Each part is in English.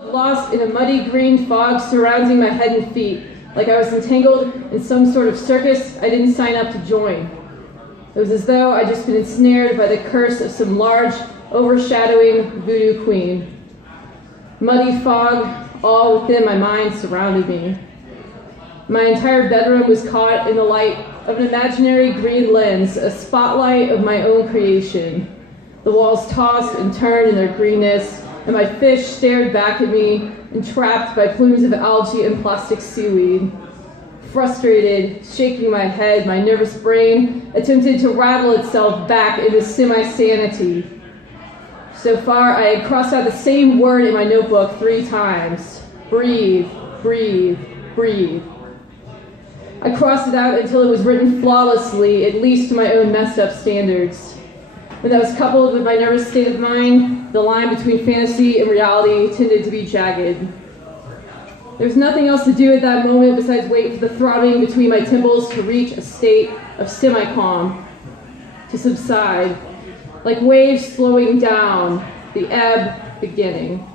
Lost in a muddy green fog surrounding my head and feet, like I was entangled in some sort of circus I didn't sign up to join. It was as though I'd just been ensnared by the curse of some large, overshadowing voodoo queen. Muddy fog, all within my mind, surrounded me. My entire bedroom was caught in the light of an imaginary green lens, a spotlight of my own creation. The walls tossed and turned in their greenness, and my fish stared back at me, entrapped by plumes of algae and plastic seaweed. Frustrated, shaking my head, my nervous brain attempted to rattle itself back into semi-sanity. So far, I had crossed out the same word in my notebook 3 times. Breathe, breathe, breathe. I crossed it out until it was written flawlessly, at least to my own messed up standards. When that was coupled with my nervous state of mind, the line between fantasy and reality tended to be jagged. There was nothing else to do at that moment besides wait for the throbbing between my temples to reach a state of semi-calm, to subside, like waves slowing down, the ebb beginning.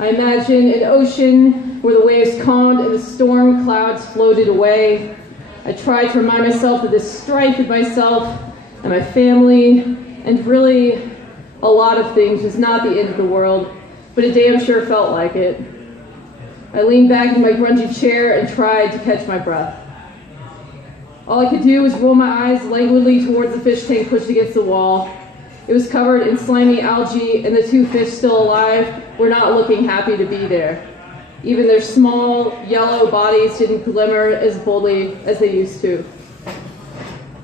I imagined an ocean where the waves calmed and the storm clouds floated away. I tried to remind myself that this strife with myself and my family, and really a lot of things, was not the end of the world, but it damn sure felt like it. I leaned back in my grungy chair and tried to catch my breath. All I could do was roll my eyes languidly towards the fish tank pushed against the wall. It was covered in slimy algae, and the 2 fish still alive were not looking happy to be there. Even their small, yellow bodies didn't glimmer as boldly as they used to.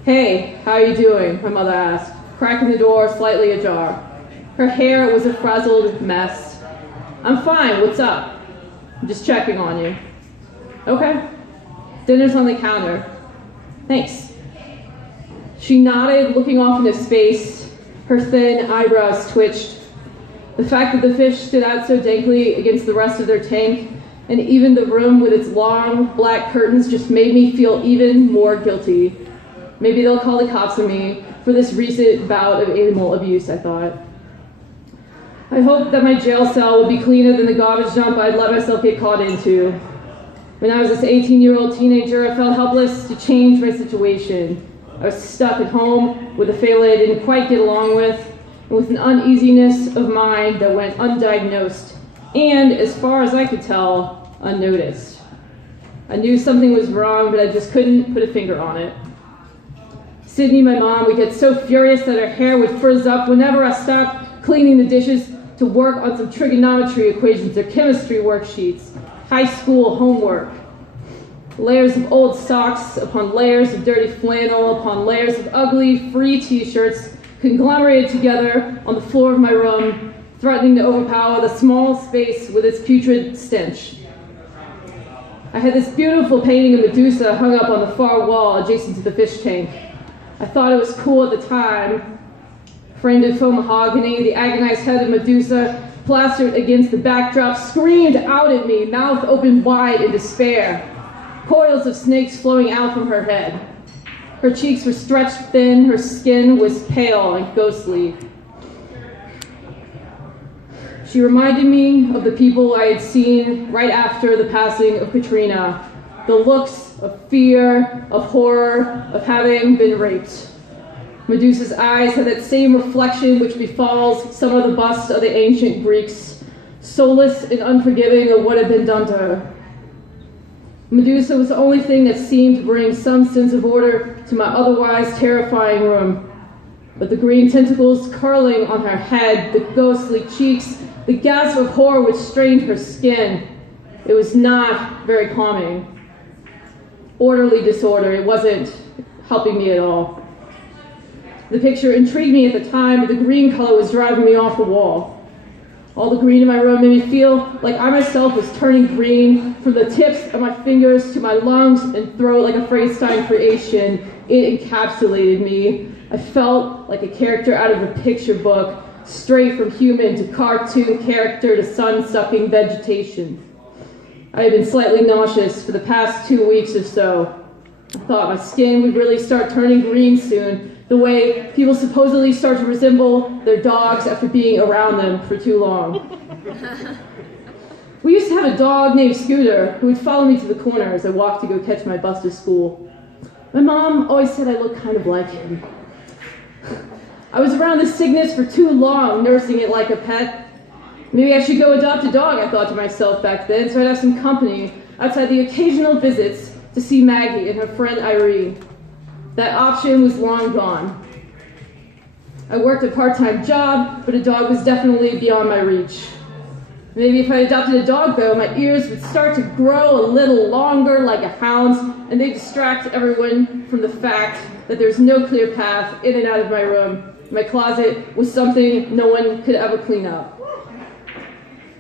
"Hey, how are you doing?" my mother asked, cracking the door slightly ajar. Her hair was a frazzled mess. "I'm fine, what's up?" "I'm just checking on you." "Okay. Dinner's on the counter." "Thanks." She nodded, looking off into space. Her thin eyebrows twitched. The fact that the fish stood out so dankly against the rest of their tank, and even the room with its long, black curtains, just made me feel even more guilty. Maybe they'll call the cops on me for this recent bout of animal abuse, I thought. I hoped that my jail cell would be cleaner than the garbage dump I'd let myself get caught into. When I was this 18-year-old teenager, I felt helpless to change my situation. I was stuck at home with a family I didn't quite get along with, and with an uneasiness of mind that went undiagnosed, and, as far as I could tell, unnoticed. I knew something was wrong, but I just couldn't put a finger on it. Sydney, my mom, would get so furious that her hair would frizz up whenever I stopped cleaning the dishes to work on some trigonometry equations or chemistry worksheets, high school homework. Layers of old socks upon layers of dirty flannel upon layers of ugly, free t-shirts conglomerated together on the floor of my room, threatening to overpower the small space with its putrid stench. I had this beautiful painting of Medusa hung up on the far wall adjacent to the fish tank. I thought it was cool at the time. Framed in faux mahogany, the agonized head of Medusa, plastered against the backdrop, screamed out at me, mouth open wide in despair. Coils of snakes flowing out from her head. Her cheeks were stretched thin, her skin was pale and ghostly. She reminded me of the people I had seen right after the passing of Katrina, the looks of fear, of horror, of having been raped. Medusa's eyes had that same reflection which befalls some of the busts of the ancient Greeks, soulless and unforgiving of what had been done to her. Medusa was the only thing that seemed to bring some sense of order to my otherwise terrifying room. But the green tentacles curling on her head, the ghostly cheeks, the gasp of horror which strained her skin, it was not very calming. Orderly disorder, it wasn't helping me at all. The picture intrigued me at the time, but the green color was driving me off the wall. All the green in my room made me feel like I myself was turning green from the tips of my fingers to my lungs and throat like a Frankenstein creation. It encapsulated me. I felt like a character out of a picture book, straight from human to cartoon character to sun-sucking vegetation. I had been slightly nauseous for the past 2 weeks or so. I thought my skin would really start turning green soon, the way people supposedly start to resemble their dogs after being around them for too long. We used to have a dog named Scooter who would follow me to the corner as I walked to go catch my bus to school. My mom always said I looked kind of like him. I was around this sickness for too long, nursing it like a pet. Maybe I should go adopt a dog, I thought to myself back then, so I'd have some company outside the occasional visits to see Maggie and her friend Irene. That option was long gone. I worked a part-time job, but a dog was definitely beyond my reach. Maybe if I adopted a dog, though, my ears would start to grow a little longer like a hound's, and they'd distract everyone from the fact that there's no clear path in and out of my room. My closet was something no one could ever clean up.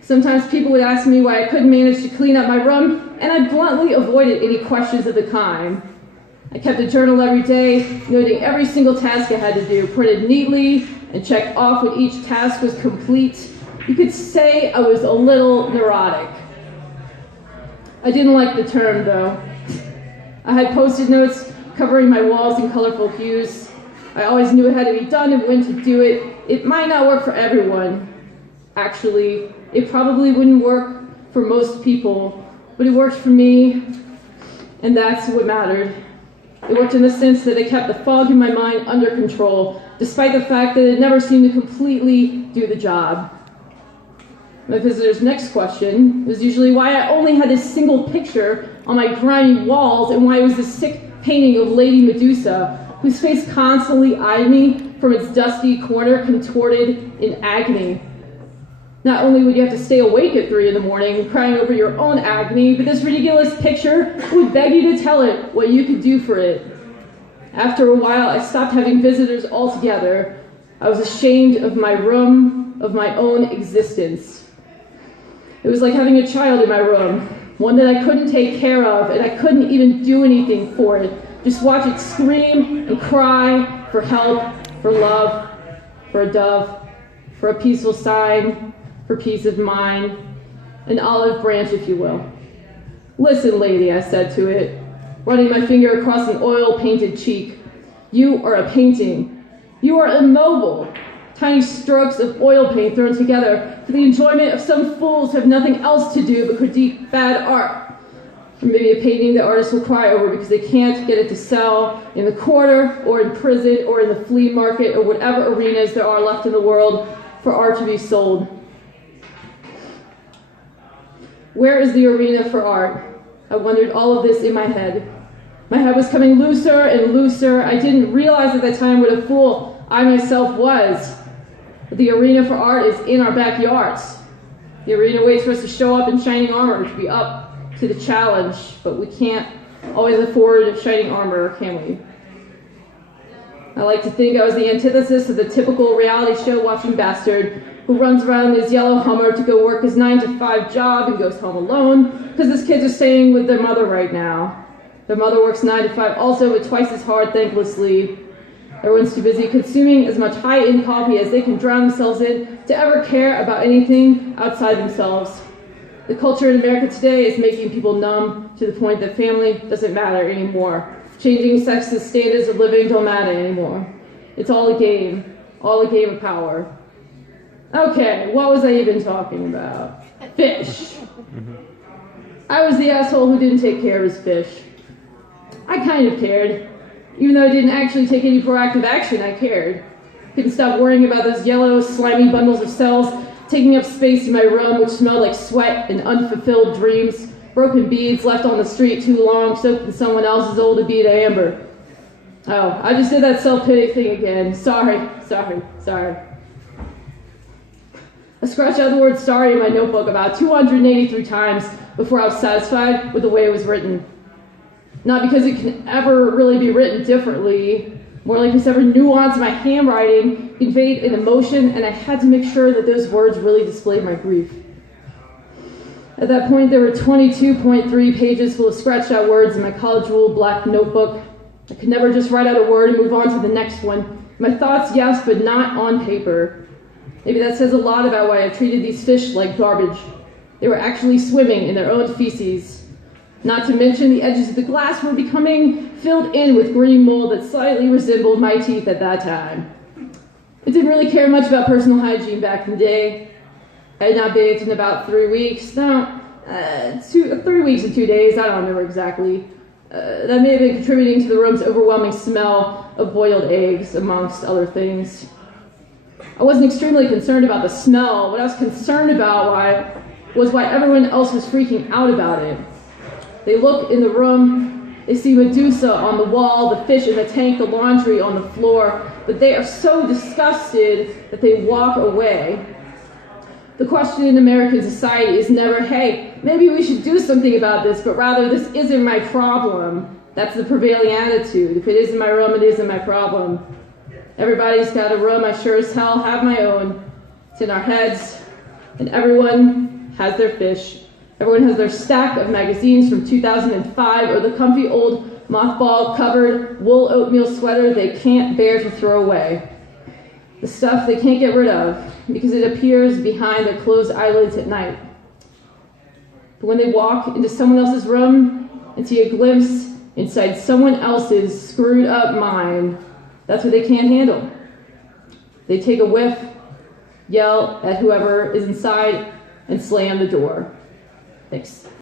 Sometimes people would ask me why I couldn't manage to clean up my room, and I bluntly avoided any questions of the kind. I kept a journal every day, noting every single task I had to do, printed neatly, and checked off when each task was complete. You could say I was a little neurotic. I didn't like the term, though. I had Post-it notes covering my walls in colorful hues. I always knew it had to be done and when to do it. It might not work for everyone. Actually, it probably wouldn't work for most people, but it worked for me, and that's what mattered. It worked in the sense that it kept the fog in my mind under control, despite the fact that it never seemed to completely do the job. My visitor's next question was usually why I only had this single picture on my grimy walls and why it was this sick painting of Lady Medusa, whose face constantly eyed me from its dusty corner, contorted in agony. Not only would you have to stay awake at 3 in the morning crying over your own agony, but this ridiculous picture would beg you to tell it what you could do for it. After a while, I stopped having visitors altogether. I was ashamed of my room, of my own existence. It was like having a child in my room, one that I couldn't take care of, and I couldn't even do anything for it. Just watch it scream and cry for help, for love, for a dove, for a peaceful sign, for peace of mind, an olive branch, if you will. Listen, lady, I said to it, running my finger across an oil-painted cheek. You are a painting. You are immobile. Tiny strokes of oil paint thrown together for the enjoyment of some fools who have nothing else to do but critique bad art. Or maybe a painting the artist will cry over because they can't get it to sell in the quarter or in prison or in the flea market or whatever arenas there are left in the world for art to be sold. Where is the arena for art? I wondered all of this in my head. My head was coming looser and looser. I didn't realize at that time what a fool I myself was. But the arena for art is in our backyards. The arena waits for us to show up in shining armor, to be up to the challenge, but we can't always afford shining armor, can we? I like to think I was the antithesis of the typical reality show watching bastard who runs around in his yellow Hummer to go work his 9-to-5 job and goes home alone because his kids are staying with their mother right now. Their mother works 9 to 5 also, but twice as hard, thanklessly. Everyone's too busy consuming as much high-end coffee as they can drown themselves in to ever care about anything outside themselves. The culture in America today is making people numb to the point that family doesn't matter anymore. Changing sexist standards of living don't matter anymore. It's all a game of power. Okay, what was I even talking about? Fish. I was the asshole who didn't take care of his fish. I kind of cared. Even though I didn't actually take any proactive action, I cared. Couldn't stop worrying about those yellow, slimy bundles of cells taking up space in my room, which smelled like sweat and unfulfilled dreams, broken beads left on the street too long, soaked in someone else's old Abita amber. Oh, I just did that self-pity thing again. Sorry. I scratched out the word sorry in my notebook about 283 times before I was satisfied with the way it was written. Not because it can ever really be written differently, more like because every nuance of my handwriting conveyed an emotion, and I had to make sure that those words really displayed my grief. At that point, there were 22.3 pages full of scratched out words in my college-ruled black notebook. I could never just write out a word and move on to the next one. My thoughts, yes, but not on paper. Maybe that says a lot about why I treated these fish like garbage. They were actually swimming in their own feces. Not to mention the edges of the glass were becoming filled in with green mold that slightly resembled my teeth at that time. I didn't really care much about personal hygiene back in the day. I had not bathed in about 3 weeks. No, 3 weeks and 2 days, I don't remember exactly. That may have been contributing to the room's overwhelming smell of boiled eggs, amongst other things. I wasn't extremely concerned about the smell. What I was concerned about was why everyone else was freaking out about it. They look in the room, they see Medusa on the wall, the fish in the tank, the laundry on the floor, but they are so disgusted that they walk away. The question in American society is never, hey, maybe we should do something about this, but rather, this isn't my problem. That's the prevailing attitude. If it isn't my room, it isn't my problem. Everybody's got a room, I sure as hell have my own. It's in our heads, and everyone has their fish. Everyone has their stack of magazines from 2005, or the comfy old mothball-covered wool oatmeal sweater they can't bear to throw away. The stuff they can't get rid of, because it appears behind their closed eyelids at night. But when they walk into someone else's room and see a glimpse inside someone else's screwed up mind, that's what they can't handle. They take a whiff, yell at whoever is inside, and slam the door. Thanks.